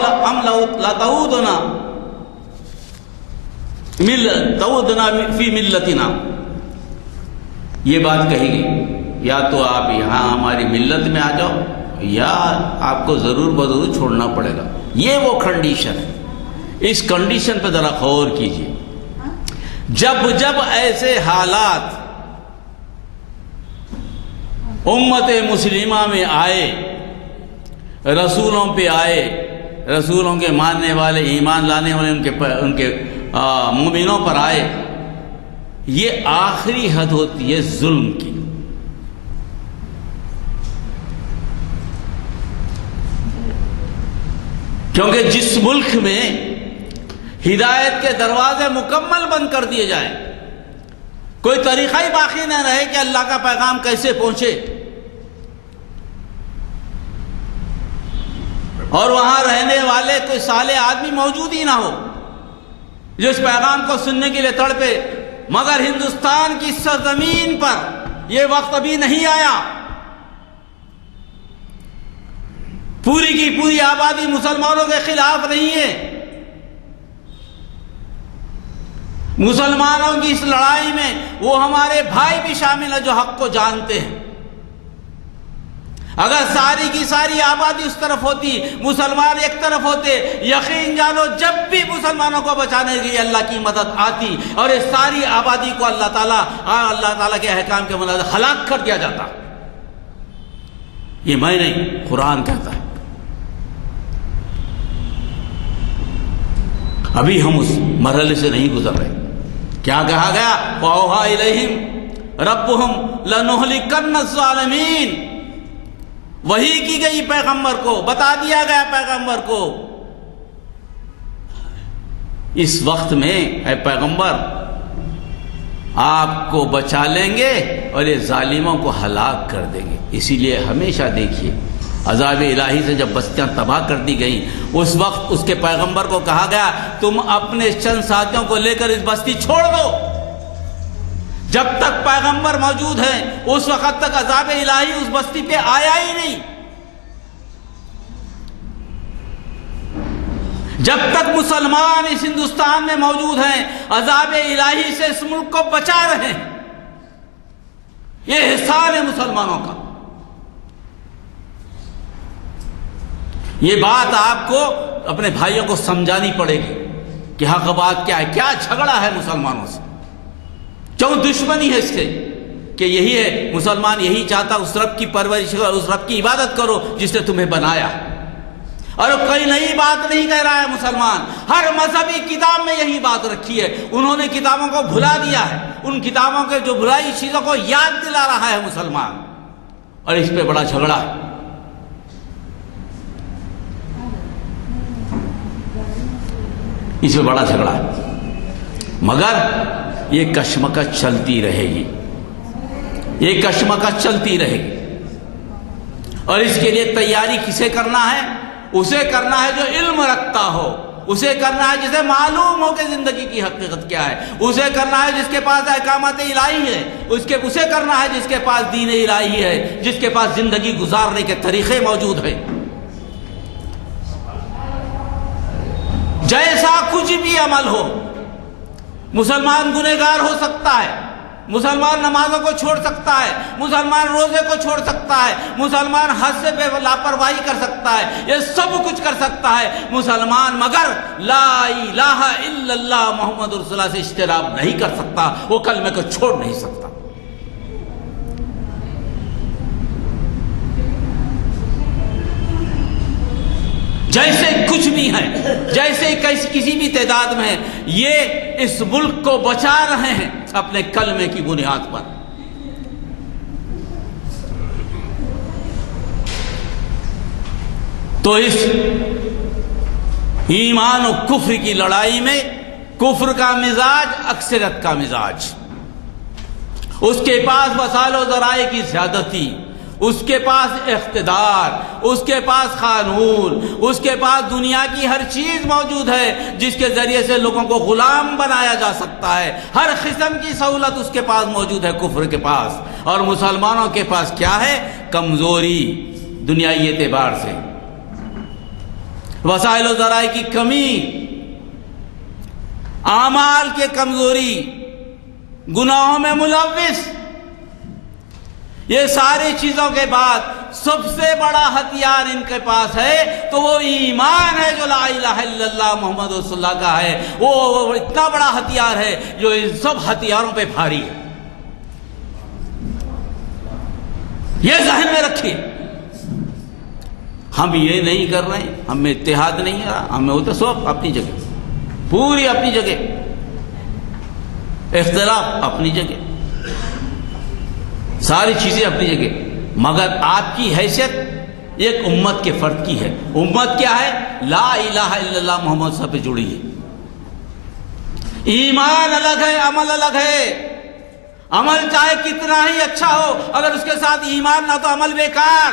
لتعودن في ملتنا، یہ بات کہی گئی، یا تو آپ یہاں ہماری ملت میں آ جاؤ یا آپ کو ضرور بضرور چھوڑنا پڑے گا۔ یہ وہ کنڈیشن ہے، اس کنڈیشن پہ ذرا غور کیجیے۔ جب ایسے حالات امت مسلمہ میں آئے، رسولوں پہ آئے، رسولوں کے ماننے والے، ایمان لانے والے ان کے مومنوں پر آئے، یہ آخری حد ہوتی ہے ظلم کی۔ کیونکہ جس ملک میں ہدایت کے دروازے مکمل بند کر دیے جائیں، کوئی طریقہ ہی باقی نہ رہے کہ اللہ کا پیغام کیسے پہنچے، اور وہاں رہنے والے کوئی صالح آدمی موجود ہی نہ ہو جو اس پیغام کو سننے کے لیے تڑپے، مگر ہندوستان کی سرزمین پر یہ وقت ابھی نہیں آیا۔ پوری کی پوری آبادی مسلمانوں کے خلاف نہیں ہے۔ مسلمانوں کی اس لڑائی میں وہ ہمارے بھائی بھی شامل ہیں جو حق کو جانتے ہیں۔ اگر ساری کی ساری آبادی اس طرف ہوتی، مسلمان ایک طرف ہوتے، یقین جانو جب بھی مسلمانوں کو بچانے کے لیے اللہ کی مدد آتی اور اس ساری آبادی کو اللہ تعالیٰ کے احکام کے مناظر ہلاک کر دیا جاتا۔ یہ میں نہیں، قرآن کہتا ہے۔ ابھی ہم اس مرحلے سے نہیں گزر رہے۔ کیا کہا گیا؟ وَأَوْحَىٰ إِلَيْهِمْ رَبُّهُمْ لَنُهْلِكَنَّ الظَّالِمِينَ۔ وحی کی گئی پیغمبر کو، بتا دیا گیا پیغمبر کو، اس وقت میں اے پیغمبر آپ کو بچا لیں گے اور یہ ظالموں کو ہلاک کر دیں گے۔ اسی لیے ہمیشہ دیکھیے عذاب الہی سے جب بستیاں تباہ کر دی گئیں، اس وقت اس کے پیغمبر کو کہا گیا تم اپنے چند ساتھیوں کو لے کر اس بستی چھوڑ دو۔ جب تک پیغمبر موجود ہیں اس وقت تک عذاب الہی اس بستی پہ آیا ہی نہیں۔ جب تک مسلمان اس ہندوستان میں موجود ہیں عذاب الہی سے اس ملک کو بچا رہے ہیں۔ یہ احسان ہے مسلمانوں کا۔ یہ بات آپ کو اپنے بھائیوں کو سمجھانی پڑے گی کہ حق بات کیا ہے، کیا جھگڑا ہے مسلمانوں سے، کیوں دشمنی ہے اس سے، کہ یہی ہے مسلمان یہی چاہتا اس رب کی پرورش کرو، اس رب کی عبادت کرو جس نے تمہیں بنایا۔ اور کوئی نئی بات نہیں کہہ رہا ہے مسلمان، ہر مذہبی کتاب میں یہی بات رکھی ہے۔ انہوں نے کتابوں کو بھلا دیا ہے، ان کتابوں کے جو بھلائی چیزوں کو یاد دلا رہا ہے مسلمان، اور اس پہ بڑا جھگڑا ہے۔ اس میں بڑا جھگڑا ہے، مگر یہ کشمکش چلتی رہے گی، یہ کشمکش چلتی رہے گی۔ اور اس کے لیے تیاری کسے کرنا ہے؟ اسے کرنا ہے جو علم رکھتا ہو، اسے کرنا ہے جسے معلوم ہو کہ زندگی کی حقیقت کیا ہے، اسے کرنا ہے جس کے پاس احکامات الہی ہے، اسے کرنا ہے جس کے پاس دین الہی ہے، جس کے پاس زندگی گزارنے کے طریقے موجود ہیں۔ جیسا کچھ بھی عمل ہو، مسلمان گنہگار ہو سکتا ہے، مسلمان نمازوں کو چھوڑ سکتا ہے، مسلمان روزے کو چھوڑ سکتا ہے، مسلمان حج سے بے لاپرواہی کر سکتا ہے، یہ سب کچھ کر سکتا ہے مسلمان، مگر لا الہ الا اللہ محمد رسول اللہ سے اجتناب نہیں کر سکتا، وہ کلمے کو چھوڑ نہیں سکتا۔ جیسے کچھ بھی ہیں، جیسے کسی بھی تعداد میں ہیں، یہ اس ملک کو بچا رہے ہیں اپنے کلمے کی بنیاد پر۔ تو اس ایمان و کفر کی لڑائی میں کفر کا مزاج اکثریت کا مزاج، اس کے پاس وسائل و ذرائع کی زیادتی، اس کے پاس اقتدار، اس کے پاس قانون، اس کے پاس دنیا کی ہر چیز موجود ہے جس کے ذریعے سے لوگوں کو غلام بنایا جا سکتا ہے، ہر قسم کی سہولت اس کے پاس موجود ہے کفر کے پاس۔ اور مسلمانوں کے پاس کیا ہے؟ کمزوری دنیائی اعتبار سے، وسائل و ذرائع کی کمی، اعمال کے کمزوری، گناہوں میں ملوث۔ یہ ساری چیزوں کے بعد سب سے بڑا ہتھیار ان کے پاس ہے تو وہ ایمان ہے جو لا الہ الا اللہ محمد رسول اللہ کا ہے۔ وہ اتنا بڑا ہتھیار ہے جو ان سب ہتھیاروں پہ بھاری ہے۔ یہ ذہن میں رکھیے، ہم یہ نہیں کر رہے ہیں، ہم میں اتحاد نہیں ہے، ہم میں ہوتا سب اپنی جگہ، پوری اپنی جگہ، اختلاف اپنی جگہ، ساری چیزیں اپنی جگہ، مگر آپ کی حیثیت ایک امت کے فرد کی ہے۔ امت کیا ہے؟ لا الہ الا اللہ محمد صلی اللہ علیہ وسلم پہ جڑی ہے۔ ایمان الگ ہے، عمل الگ ہے۔ عمل چاہے کتنا ہی اچھا ہو، اگر اس کے ساتھ ایمان نہ تو عمل بیکار۔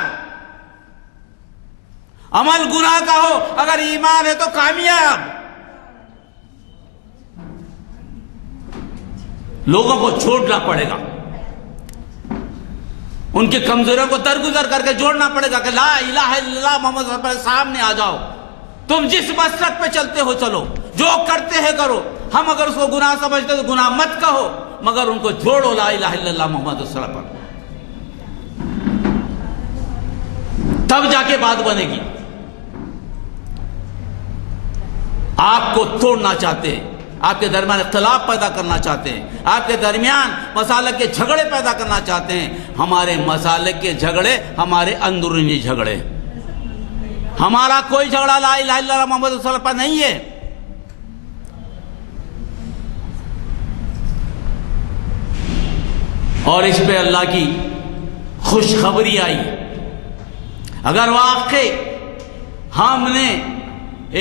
عمل گناہ کا ہو، اگر ایمان ہے تو کامیاب. لوگوں کو چھوڑنا پڑے گا، ان کی کمزوریوں کو درگزر کر کے جوڑنا پڑے گا کہ لا الہ الا اللہ محمد صلی اللہ علیہ وسلم سامنے آ جاؤ. تم جس مسلک پہ چلتے ہو چلو، جو کرتے ہیں کرو. ہم اگر اس کو گناہ سمجھتے تو گناہ مت کہو، مگر ان کو جوڑو لا الہ الا اللہ محمد رسول اللہ پر. تب جا کے بات بنے گی. آپ کو توڑنا چاہتے ہیں، آپ کے درمیان اختلاف پیدا کرنا چاہتے ہیں، آپ کے درمیان مسالک کے جھگڑے پیدا کرنا چاہتے ہیں. ہمارے مسالک کے جھگڑے ہمارے اندرونی جھگڑے، ہمارا کوئی جھگڑا لا الہ الا اللہ محمد رسول اللہ پر نہیں ہے. اور اس پہ اللہ کی خوشخبری آئی. اگر واقعی ہم نے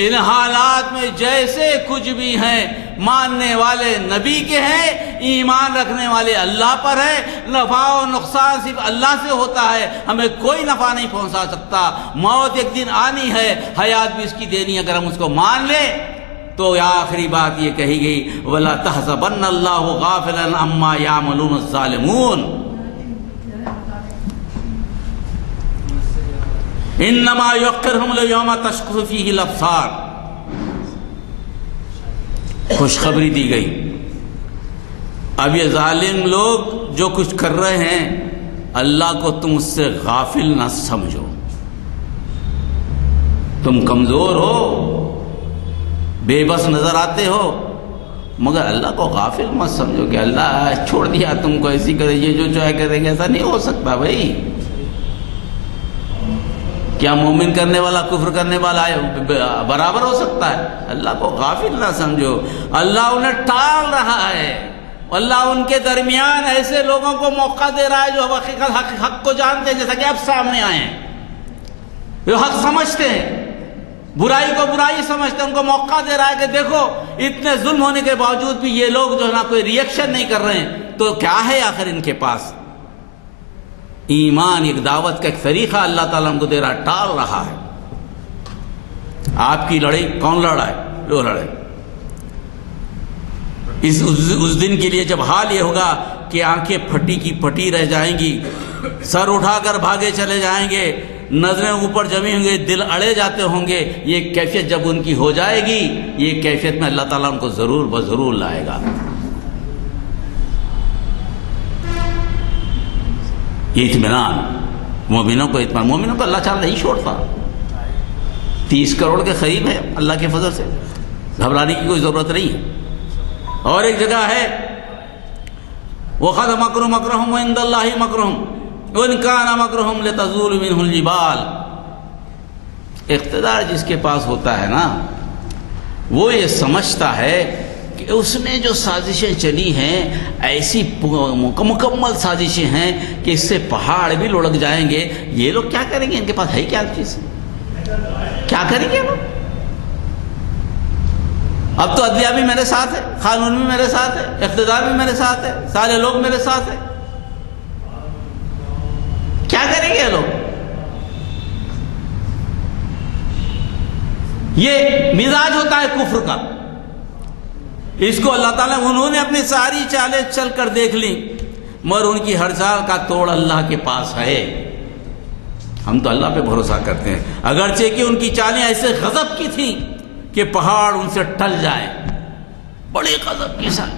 ان حالات میں جیسے کچھ بھی ہیں ماننے والے نبی کے ہیں، ایمان رکھنے والے اللہ پر ہیں، نفع و نقصان صرف اللہ سے ہوتا ہے، ہمیں کوئی نفع نہیں پہنچا سکتا. موت ایک دن آنی ہے، حیات بھی اس کی دینی. اگر ہم اس کو مان لیں تو آخری بات یہ کہی گئی وَلَا تَحْسَبَنَّ اللَّهُ غَافِلًا عَمَّا يَعْمَلُونَ الظَّالِمُونَ انما یؤخرھم لیوم تشخص فیہ الابصار. خوشخبری دی گئی. اب یہ ظالم لوگ جو کچھ کر رہے ہیں اللہ کو تم اس سے غافل نہ سمجھو. تم کمزور ہو، بے بس نظر آتے ہو، مگر اللہ کو غافل مت سمجھو کہ اللہ چھوڑ دیا تم کو ایسی کرے، یہ جو چاہے کرے گا. ایسا نہیں ہو سکتا بھائی. کیا مومن کرنے والا کفر کرنے والا برابر ہو سکتا ہے؟ اللہ کو غافل نہ سمجھو. اللہ انہیں ٹال رہا ہے. اللہ ان کے درمیان ایسے لوگوں کو موقع دے رہا ہے جو حقیقت حق کو جانتے ہیں، جیسا کہ اب سامنے آئے ہیں، جو حق سمجھتے ہیں، برائی کو برائی سمجھتے ہیں. ان کو موقع دے رہا ہے کہ دیکھو اتنے ظلم ہونے کے باوجود بھی یہ لوگ جو ہے نا کوئی ریئیکشن نہیں کر رہے ہیں، تو کیا ہے آخر ان کے پاس؟ ایمان ایک دعوت کا ایک طریقہ اللہ تعالیٰ ہم کو دے رہا، ٹال رہا ہے. آپ کی لڑائی کون لڑا ہے؟ جو لڑے. اس دن کے لیے جب حال یہ ہوگا کہ آنکھیں پھٹی کی پھٹی رہ جائیں گی، سر اٹھا کر بھاگے چلے جائیں گے، نظریں اوپر جمی ہوں گے، دل اڑے جاتے ہوں گے. یہ کیفیت جب ان کی ہو جائے گی، یہ کیفیت میں اللہ تعالیٰ ان کو ضرور بضرور لائے گا. اطمینان، مومنوں کو اطمینان. مومنوں کو اللہ تعالیٰ نہیں چھوڑتا. 30 کروڑ کے قریب ہے اللہ کے فضل سے، گھبرانے کی کوئی ضرورت نہیں ہے. اور ایک جگہ ہے وَقَدْ مَكْرُ مَكْرَهُمْ وَعِنْدَ اللَّهِ مَكْرُهُمْ وَإِنْ كَانَ مَكْرُهُمْ لِتَزُولُ مِنْهُ الْجِبَالُ. اقتدار جس کے پاس ہوتا ہے نا، وہ یہ سمجھتا ہے کہ اس میں جو سازشیں چلی ہیں ایسی مکمل سازشیں ہیں کہ اس سے پہاڑ بھی لڑک جائیں گے. یہ لوگ کیا کریں گے؟ ان کے پاس ہے کیا چیز؟ کیا کریں گے لوگ؟ اب تو عدلیہ بھی میرے ساتھ ہے، قانون بھی میرے ساتھ ہے، اقتدار بھی میرے ساتھ ہے، سارے لوگ میرے ساتھ ہیں. کیا کریں گے یہ لوگ؟ یہ مزاج ہوتا ہے کفر کا. اس کو اللہ تعالیٰ انہوں نے اپنی ساری چالیں چل کر دیکھ لی، مگر ان کی ہر چال کا توڑ اللہ کے پاس ہے. ہم تو اللہ پہ بھروسہ کرتے ہیں، اگرچہ کہ ان کی چالیں ایسے غضب کی تھیں کہ پہاڑ ان سے ٹل جائے. بڑی غضب کی ساتھ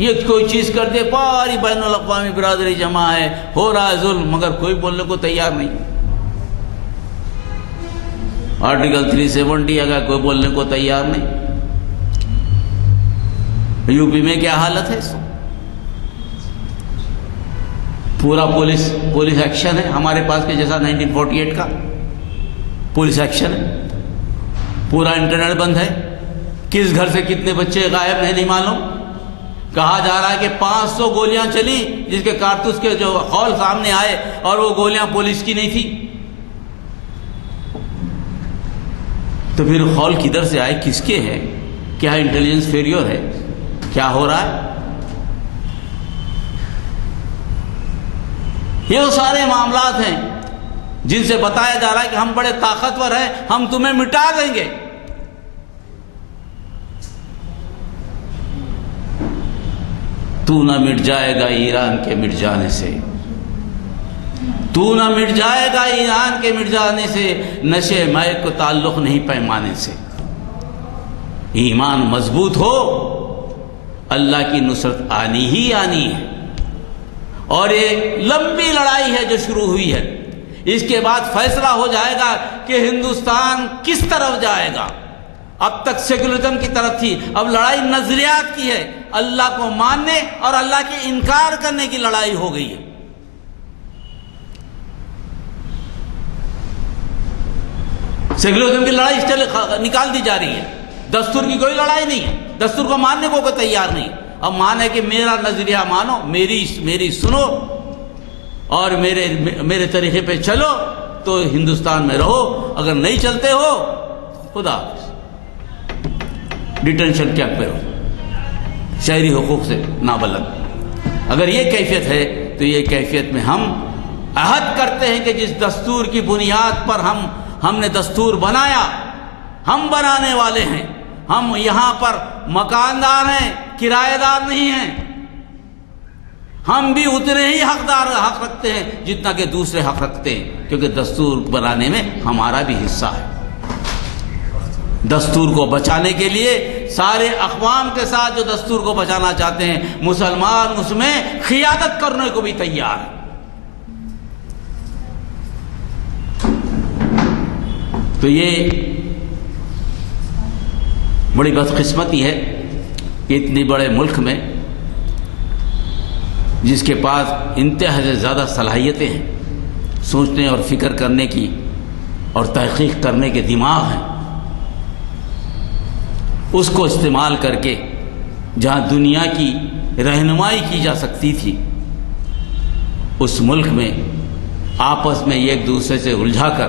یہ کوئی چیز کر دے، پاری بین الاقوامی برادری جمع ہے، ہو رہا ہے ظلم، مگر کوئی بولنے کو تیار نہیں. آرٹیکل 370 اگر کوئی بولنے کو تیار نہیں. یو پی میں کیا حالت ہے اس کو؟ پورا پولیس ایکشن ہے ہمارے پاس کے جیسا 1948 کا پولیس ایکشن ہے. پورا انٹرنیٹ بند ہے، کس گھر سے کتنے بچے غائب ہیں نہیں معلوم. کہا جا رہا ہے کہ 500 گولیاں چلی جس کے کارتوس کے جو خول سامنے آئے اور وہ گولیاں پولیس کی نہیں تھی. تو پھر خول کدھر سے آئے، کس کے ہے؟ کیا انٹیلیجنس فیلیور ہے؟ کیا ہو رہا ہے؟ یہ وہ سارے معاملات ہیں جن سے بتایا جا رہا ہے کہ ہم بڑے طاقتور ہیں، ہم تمہیں مٹا دیں گے۔ تو نہ مٹ جائے گا ایران کے مٹ جانے سے، تو نہ مٹ جائے گا ایران کے مٹ جانے سے، نشے مے کو تعلق نہیں پیمانے سے۔ ایمان مضبوط ہو، اللہ کی نصرت آنی ہی آنی ہے، اور یہ لمبی لڑائی ہے جو شروع ہوئی ہے۔ اس کے بعد فیصلہ ہو جائے گا کہ ہندوستان کس طرف جائے گا۔ اب تک سیکولرزم کی طرف تھی، اب لڑائی نظریات کی ہے، اللہ کو ماننے اور اللہ کے انکار کرنے کی لڑائی ہو گئی ہے۔ سیکولرزم کی لڑائی نکال دی جا رہی ہے، دستور کی کوئی لڑائی نہیں ہے، دستور کو ماننے کو کوئی تیار نہیں۔ اب مانے کہ میرا نظریہ مانو، میری سنو اور میرے طریقے پہ چلو تو ہندوستان میں رہو، اگر نہیں چلتے ہو خدا حافظ، ڈیٹینشن کیمپ پہ رہو، شہری حقوق سے نابلد۔ اگر یہ کیفیت ہے تو یہ کیفیت میں ہم عہد کرتے ہیں کہ جس دستور کی بنیاد پر ہم نے دستور بنایا، ہم بنانے والے ہیں، ہم یہاں پر مکاندار ہیں، کرایہ دار نہیں ہیں، ہم بھی اتنے ہی حق رکھتے ہیں جتنا کہ دوسرے حق رکھتے ہیں، کیونکہ دستور بنانے میں ہمارا بھی حصہ ہے۔ دستور کو بچانے کے لیے سارے اقوام کے ساتھ جو دستور کو بچانا چاہتے ہیں، مسلمان اس میں قیادت کرنے کو بھی تیار ہے۔ تو یہ بڑی بدقسمتی ہے کہ اتنی بڑے ملک میں جس کے پاس انتہا سے زیادہ صلاحیتیں ہیں، سوچنے اور فکر کرنے کی اور تحقیق کرنے کے دماغ ہیں، اس کو استعمال کر کے جہاں دنیا کی رہنمائی کی جا سکتی تھی، اس ملک میں آپس میں ایک دوسرے سے الجھا کر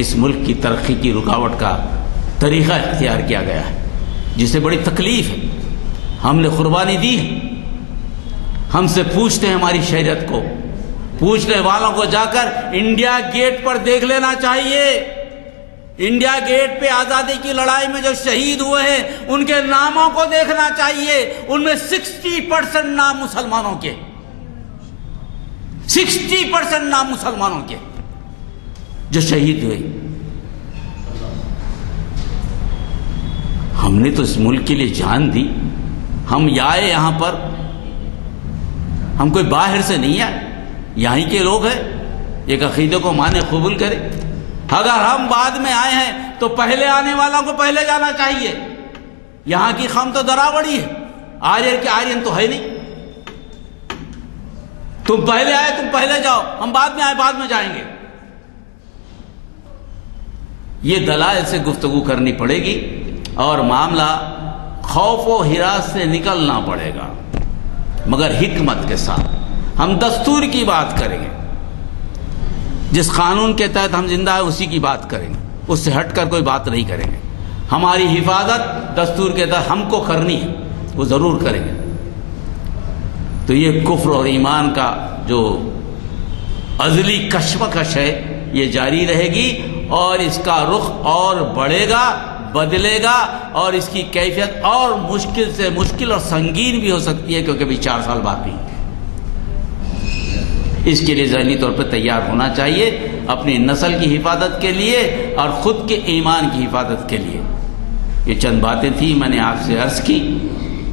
اس ملک کی ترقی کی رکاوٹ کا طریقہ اختیار کیا گیا ہے، جس سے بڑی تکلیف ہے۔ ہم نے قربانی دی ہے، ہم سے پوچھتے ہیں ہماری شہریت کو، پوچھنے والوں کو جا کر انڈیا گیٹ پر دیکھ لینا چاہیے۔ انڈیا گیٹ پہ آزادی کی لڑائی میں جو شہید ہوئے ہیں ان کے ناموں کو دیکھنا چاہیے، ان میں 60% نام مسلمانوں کے، 60% نام مسلمانوں کے جو شہید ہوئے۔ ہم نے تو اس ملک کے لیے جان دی، ہم آئے یہاں پر، ہم کوئی باہر سے نہیں آئے، یہیں کے لوگ ہیں، ایک عقیدے کو مانے قبول کرے۔ اگر ہم بعد میں آئے ہیں تو پہلے آنے والوں کو پہلے جانا چاہیے۔ یہاں کی قوم تو دراوڑی ہے، آرین کے آرین تو ہے نہیں، تم پہلے آئے تم پہلے جاؤ، ہم بعد میں آئے بعد میں جائیں گے۔ یہ دلائل سے گفتگو کرنی پڑے گی اور معاملہ خوف و ہراس سے نکلنا پڑے گا، مگر حکمت کے ساتھ۔ ہم دستور کی بات کریں گے، جس قانون کے تحت ہم زندہ ہیں اسی کی بات کریں گے، اس سے ہٹ کر کوئی بات نہیں کریں گے۔ ہماری حفاظت دستور کے تحت ہم کو کرنی ہے، وہ ضرور کریں گے۔ تو یہ کفر اور ایمان کا جو ازلی کشمکش ہے یہ جاری رہے گی، اور اس کا رخ اور بڑھے گا، بدلے گا، اور اس کی کیفیت اور مشکل سے مشکل اور سنگین بھی ہو سکتی ہے، کیونکہ ابھی 4 سال باقی ہیں۔ اس کے لیے ذہنی طور پہ تیار ہونا چاہیے، اپنی نسل کی حفاظت کے لیے اور خود کے ایمان کی حفاظت کے لیے۔ یہ چند باتیں تھیں میں نے آپ سے عرض کی،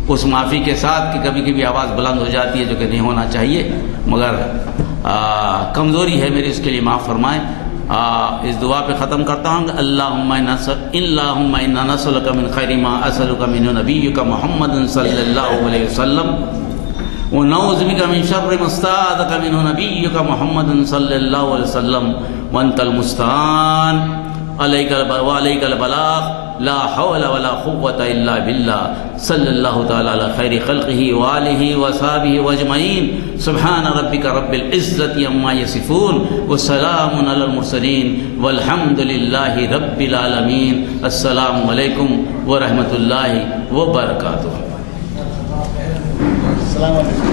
اس معافی کے ساتھ کہ کبھی کبھی آواز بلند ہو جاتی ہے جو کہ نہیں ہونا چاہیے، مگر کمزوری ہے میری، اس کے لیے معاف فرمائیں۔ اس دعا پہ ختم کرتا ہوں کہ اللہم انا نسألک من خیر ما اسألک من نبیک محمد صلی اللہ علیہ وسلم ونعوذ بک من شر ما استعاذک منہ نبیک محمد صلی اللہ علیہ وسلم وانت المستعان علیک البلاغ لا حول ولا قوة الا باللہ صلی اللہ تعالی علی خیر خلقہ وآلہ وصحبہ واجمعین سبحان ربک رب العزت عما یصفون وسلام علی المرسلین والحمد للہ رب العالمین۔ السلام علیکم ورحمۃ اللہ وبرکاتہ۔ السلام علیکم۔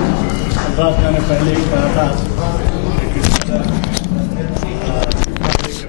میں نے پہلے ہی کہا تھا